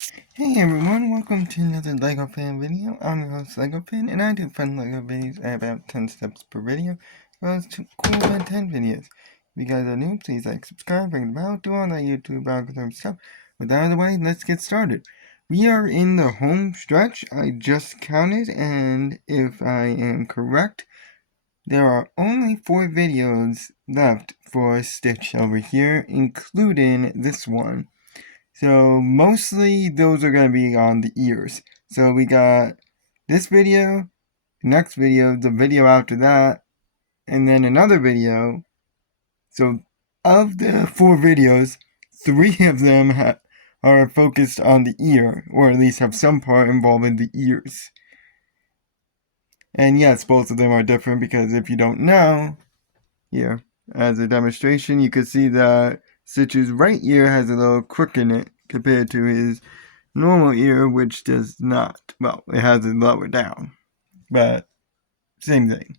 Hey everyone, welcome to another LEGO Fan video. I'm your host LEGO Fan, and I do fun LEGO videos at about 10 steps per video, as well as 2 cool Ben 10 videos. If you guys are new, please like, subscribe, ring the bell, do all that YouTube algorithm stuff. With that out of the way, let's get started. We are in the home stretch. I just counted, and if I am correct, there are only 4 videos left for Stitch over here, including this one. So mostly those are going to be on the ears. So we got this video, next video, the video after that, and then another video. So of the 4 videos, 3 of them are focused on the ear, or at least have some part involving the ears. And yes, both of them are different because if you don't know, here, as a demonstration, you can see that Stitch's right ear has a little crook in it compared to his normal ear, which does not. Well, it has it lower down, but same thing.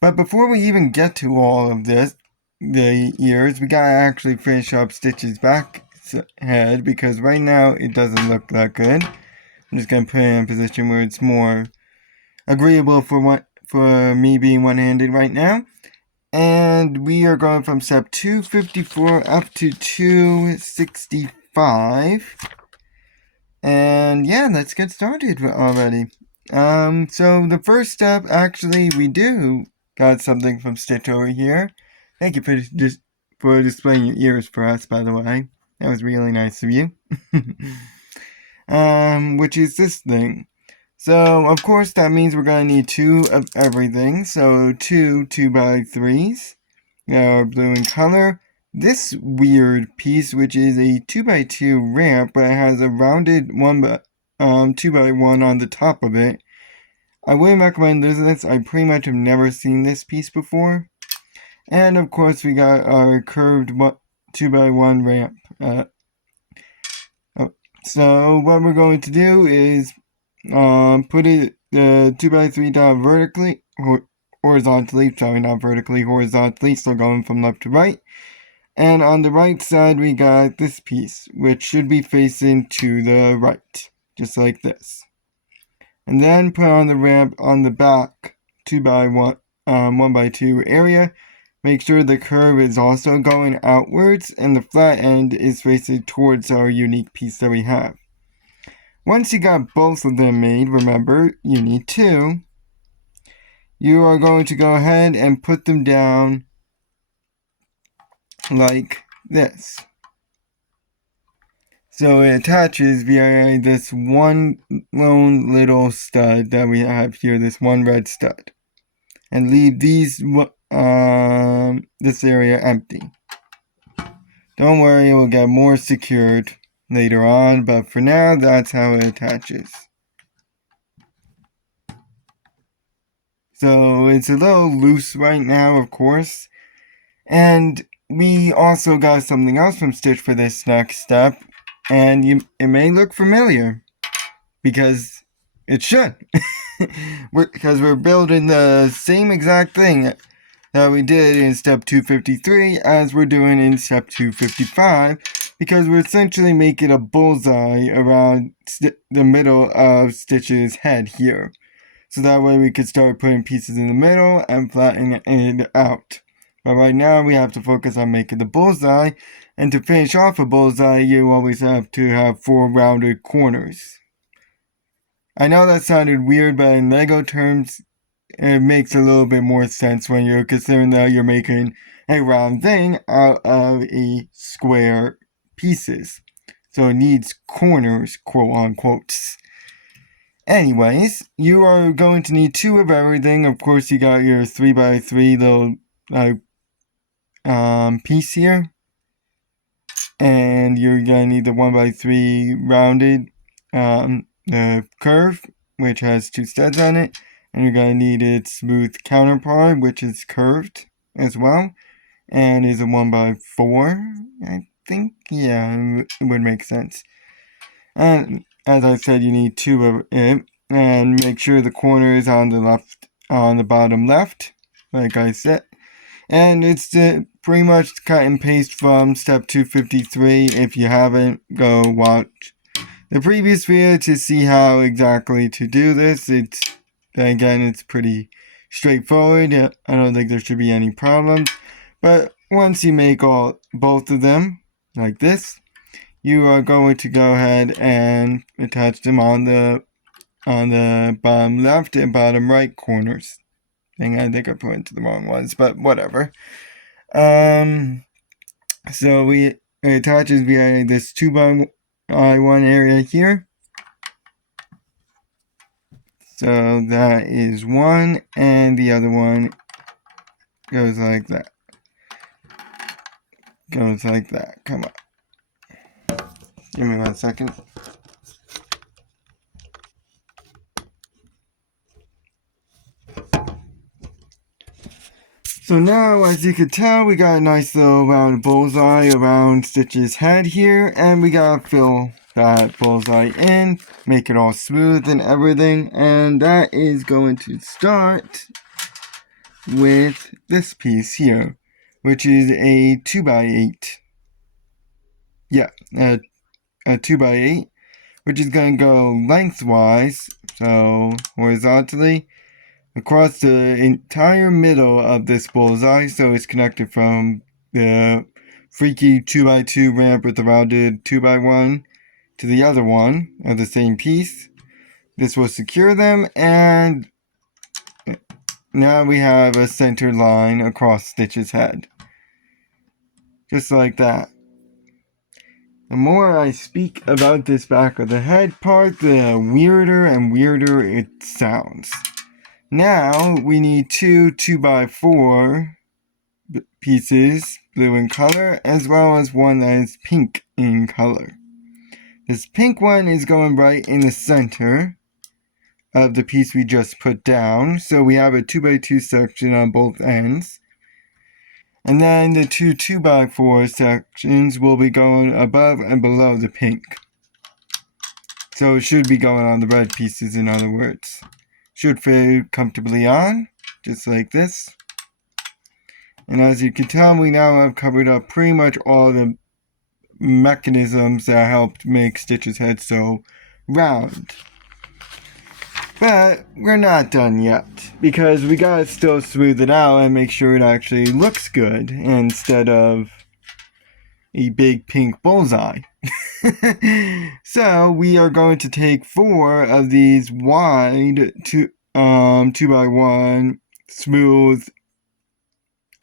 But before we even get to all of this, the ears, we gotta actually finish up Stitch's back head, because right now it doesn't look that good. I'm just gonna put it in a position where it's more agreeable for me being one-handed right now. And we are going from step 254 up to 265. And yeah, let's get started already. So the first step, actually, we do got something from Stitch over here. Thank you for displaying your ears for us, by the way. That was really nice of you. Which is this thing. So, of course, that means we're going to need 2 of everything. So, 2 2x3s. They are blue in color. This weird piece, which is a 2x2 ramp, but it has a rounded 2x1 on the top of it. I wouldn't recommend this. I pretty much have never seen this piece before. And, of course, we got our curved 2x1 ramp. So, what we're going to do is put it the 2x3 down vertically, horizontally, sorry, not vertically, horizontally, so going from left to right. And on the right side, we got this piece, which should be facing to the right, just like this. And then put on the ramp on the back 2x1, 1x2 area. Make sure the curve is also going outwards and the flat end is facing towards our unique piece that we have. Once you got both of them made, remember, you need 2. You are going to go ahead and put them down like this. So it attaches via this one lone little stud that we have here, this one red stud. And leave this area empty. Don't worry, it will get more secured later on, but for now, that's how it attaches. So it's a little loose right now, of course. And we also got something else from Stitch for this next step. And it may look familiar, because it should. Because we're building the same exact thing that we did in step 253 as we're doing in step 255, because we're essentially making a bullseye around the middle of Stitch's head here. So that way we could start putting pieces in the middle and flattening it out. But right now we have to focus on making the bullseye, and to finish off a bullseye you always have to have 4 rounded corners. I know that sounded weird, but in LEGO terms it makes a little bit more sense when you're considering that you're making a round thing out of a square pieces. So it needs corners, quote unquote. Anyways, you are going to need 2 of everything. Of course, you got your 3x3 little piece here. And you're going to need the 1x3 rounded the curve, which has 2 studs on it. And you're going to need its smooth counterpart, which is curved as well. And is a 1x4, I think. Yeah, it would make sense. And as I said, you need 2 of it. And make sure the corner is on the bottom left, like I said. And it's pretty much cut and paste from step 253. If you haven't, go watch the previous video to see how exactly to do this. It's pretty straightforward. I don't think there should be any problems. But once you make both of them like this, you are going to go ahead and attach them on the bottom left and bottom right corners. I think I put into the wrong ones, but whatever. So it attaches via this 2x1 area here. So that is one, and the other one goes like that. Goes like that. Come on. Give me 1 second. So now, as you can tell, we got a nice little round bullseye around Stitch's head here, and we gotta fill that bullseye in, make it all smooth and everything, and that is going to start with this piece here, which is a 2x8. Yeah, a 2x8, which is going to go lengthwise, so horizontally, across the entire middle of this bullseye, so it's connected from the freaky 2x2 ramp with the rounded 2x1 to the other one of the same piece. This will secure them, and now we have a center line across Stitch's head. Just like that. The more I speak about this back of the head part, the weirder and weirder it sounds. Now we need two 2x4 pieces, blue in color, as well as one that is pink in color. This pink one is going right in the center of the piece we just put down, so we have a 2x2 section on both ends. And then the two 2x4 sections will be going above and below the pink. So it should be going on the red pieces, in other words. Should fit comfortably on, just like this. And as you can tell, we now have covered up pretty much all the mechanisms that helped make Stitch's head so round. But we're not done yet, because we gotta still smooth it out and make sure it actually looks good instead of a big pink bullseye. So we are going to take 4 of these wide 2x1 smooth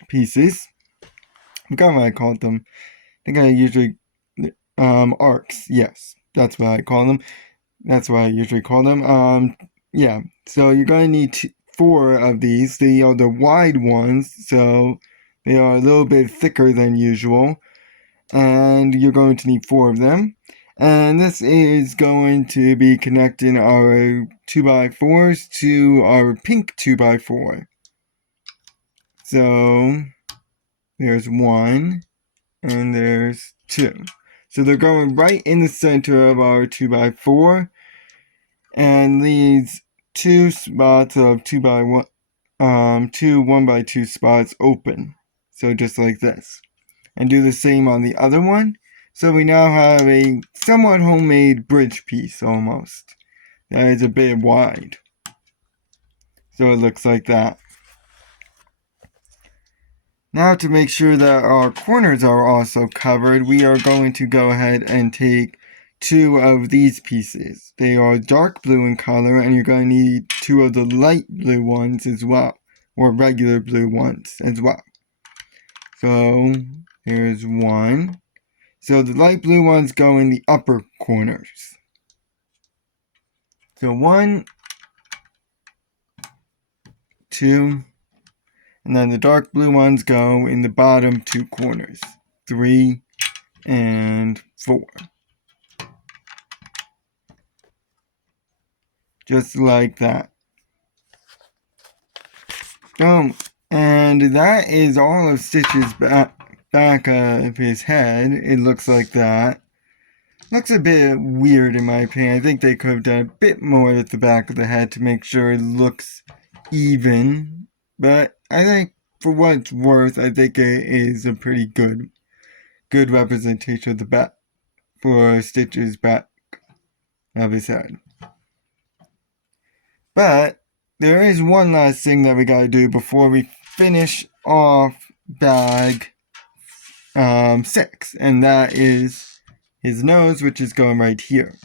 pieces. I forgot what I called them. I think I usually arcs. Yes, that's what I call them. That's what I usually call them. Yeah. So you're going to need 4 of these. They are the wide ones, so they are a little bit thicker than usual. And you're going to need 4 of them. And this is going to be connecting our 2x4s to our pink 2x4. So there's 1 and there's 2. So they're going right in the center of our 2x4 and leaves 2 spots of 2x1, 2 1x2 spots open. So just like this. And do the same on the other one. So we now have a somewhat homemade bridge piece almost. That is a bit wide. So it looks like that. Now to make sure that our corners are also covered, we are going to go ahead and take 2 of these pieces. They are dark blue in color, and you're going to need 2 of the light blue ones as well. Or regular blue ones as well. So here's 1. So the light blue ones go in the upper corners. So 1, 2, and then the dark blue ones go in the bottom 2 corners. 3 and 4. Just like that. Boom. And that is all of Stitch's back of his head. It looks like that. Looks a bit weird in my opinion. I think they could have done a bit more at the back of the head to make sure it looks even. But I think for what it's worth, I think it is a pretty good representation of the back for Stitch's back of his head. But there is one last thing that we gotta do before we finish off bag 6, and that is his nose, which is going right here.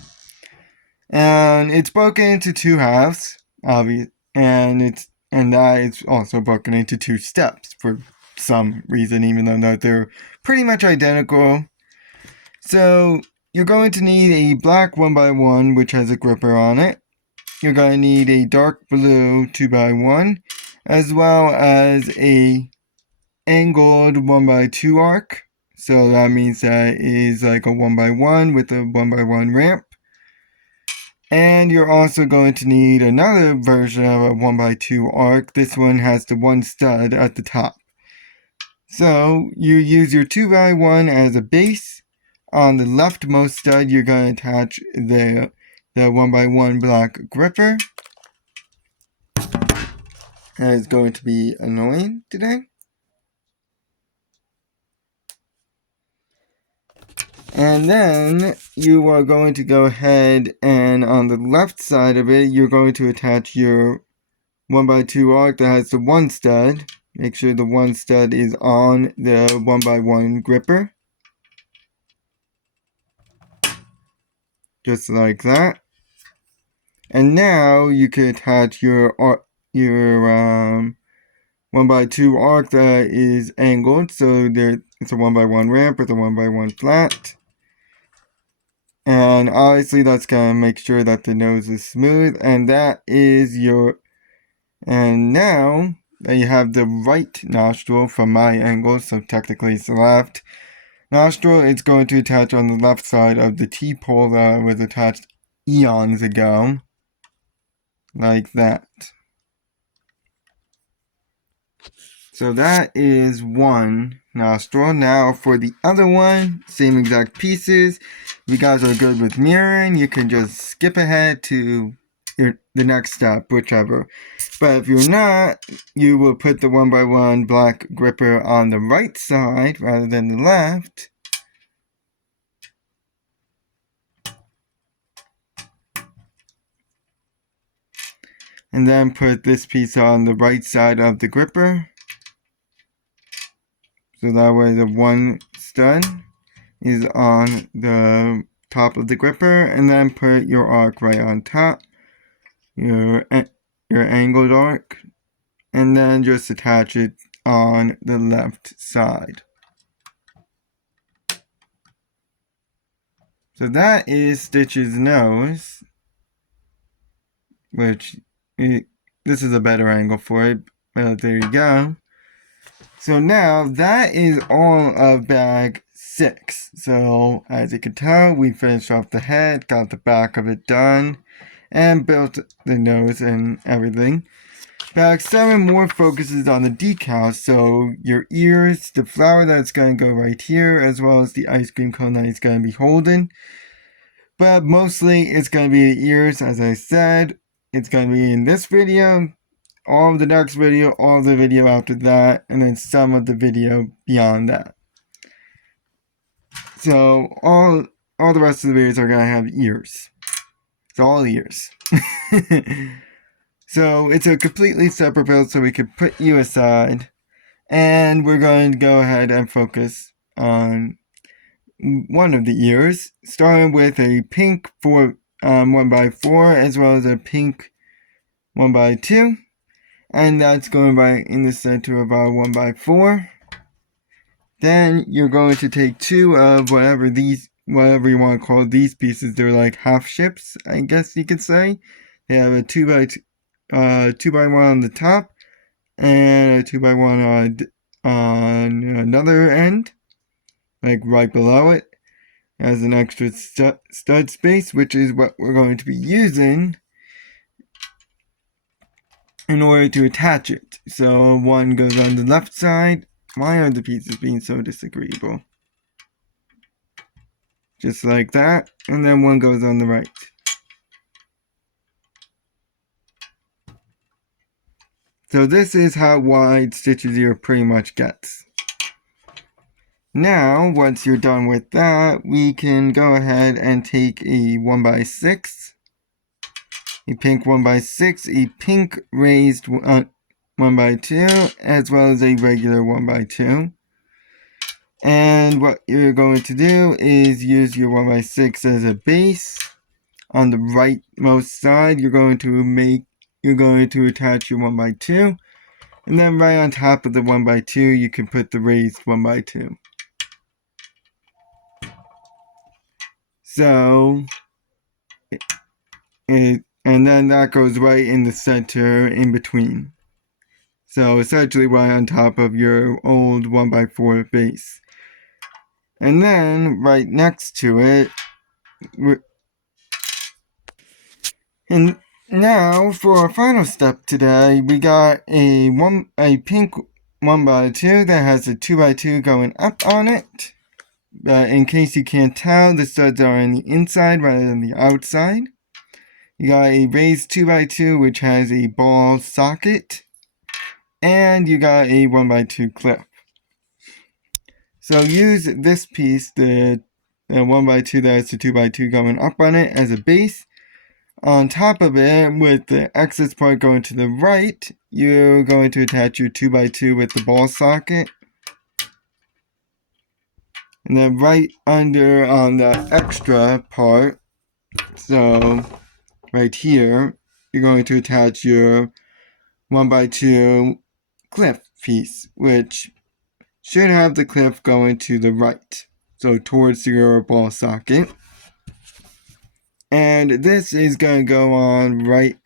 And it's broken into 2 halves, obviously, and that is also broken into 2 steps for some reason, even though they're pretty much identical. So you're going to need a black 1x1, which has a gripper on it. You're going to need a dark blue 2x1, as well as a angled 1x2 arc. So that means that is like a 1x1 with a 1x1 ramp. And you're also going to need another version of a 1x2 arc. This one has the 1 stud at the top. So you use your 2x1 as a base. On the leftmost stud, you're going to attach the 1x1 black gripper. That is going to be annoying today. And then you are going to go ahead and on the left side of it, you're going to attach your 1x2 arc that has the 1 stud. Make sure the 1 stud is on the 1x1 gripper. Just like that. And now you can attach your 1x2 arc that is angled. So it's a 1x1 ramp with a 1x1 flat. And obviously that's going to make sure that the nose is smooth. And that is and now that you have the right nostril from my angle, so technically it's the left nostril, it's going to attach on the left side of the T-pole that was attached eons ago. Like that. So that is one nostril. Now for the other one, same exact pieces. If you guys are good with mirroring, you can just skip ahead to the next step, whichever. But if you're not, you will put the 1x1 black gripper on the right side rather than the left. And then put this piece on the right side of the gripper. So that way the 1 stud is on the top of the gripper, and then put your arc right on top, your angled arc, and then just attach it on the left side. So that is Stitch's nose, which this is a better angle for it, but there you go. So now that is all of bag 6. So as you can tell, we finished off the head, got the back of it done, and built the nose and everything. Bag 7 more focuses on the decals, so your ears, the flower that's going to go right here, as well as the ice cream cone that he's going to be holding. But mostly it's going to be the ears, as I said. It's going to be in this video, all of the next video, all of the video after that, and then some of the video beyond that. So all the rest of the videos are going to have ears. It's all ears. So it's a completely separate build, so we could put you aside. And we're going to go ahead and focus on one of the ears, starting with a pink 1x4, as well as a pink 1x2. And that's going right in the center of our 1x4. Then you're going to take 2 of whatever you want to call these pieces. They're like half ships, I guess you could say. They have a 2x1 on the top and a 2x1 on another end, like right below it, as an extra stud space, which is what we're going to be using in order to attach it. So one goes on the left side. Why are the pieces being so disagreeable? Just like that, and then one goes on the right. So this is how wide Stitch's ear pretty much gets. Now, once you're done with that, we can go ahead and take a 1x6, a pink 1x6, a pink raised 1x2, as well as a regular 1x2. And what you're going to do is use your 1x6 as a base. On the rightmost side, you're going to attach your 1x2. And then right on top of the 1x2, you can put the raised 1x2. So, and then that goes right in the center in between. So essentially right on top of your old 1x4 base. And then right next to it, and now for our final step today, we got a pink 1x2 that has a 2x2 going up on it. But in case you can't tell, the studs are on the inside rather than the outside. You got a raised 2x2 which has a ball socket. And you got a 1x2 clip. So use this piece, the 1x2 that has the 2x2 going up on it as a base. On top of it, with the excess part going to the right, you're going to attach your 2x2 with the ball socket. And then right under on the extra part, so right here, you're going to attach your 1x2 clip piece, which should have the clip going to the right, so towards your ball socket. And this is going to go on right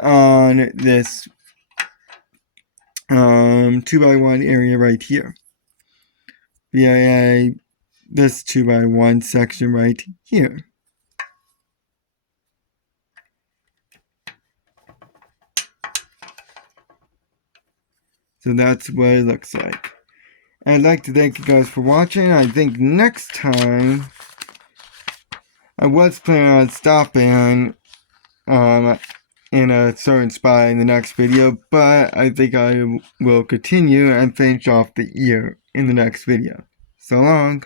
on this 2x1 area right here. via this 2x1 section right here. So that's what it looks like. I'd like to thank you guys for watching. I think next time, I was planning on stopping in a certain spot in the next video, but I think I will continue and finish off the ear in the next video. So long.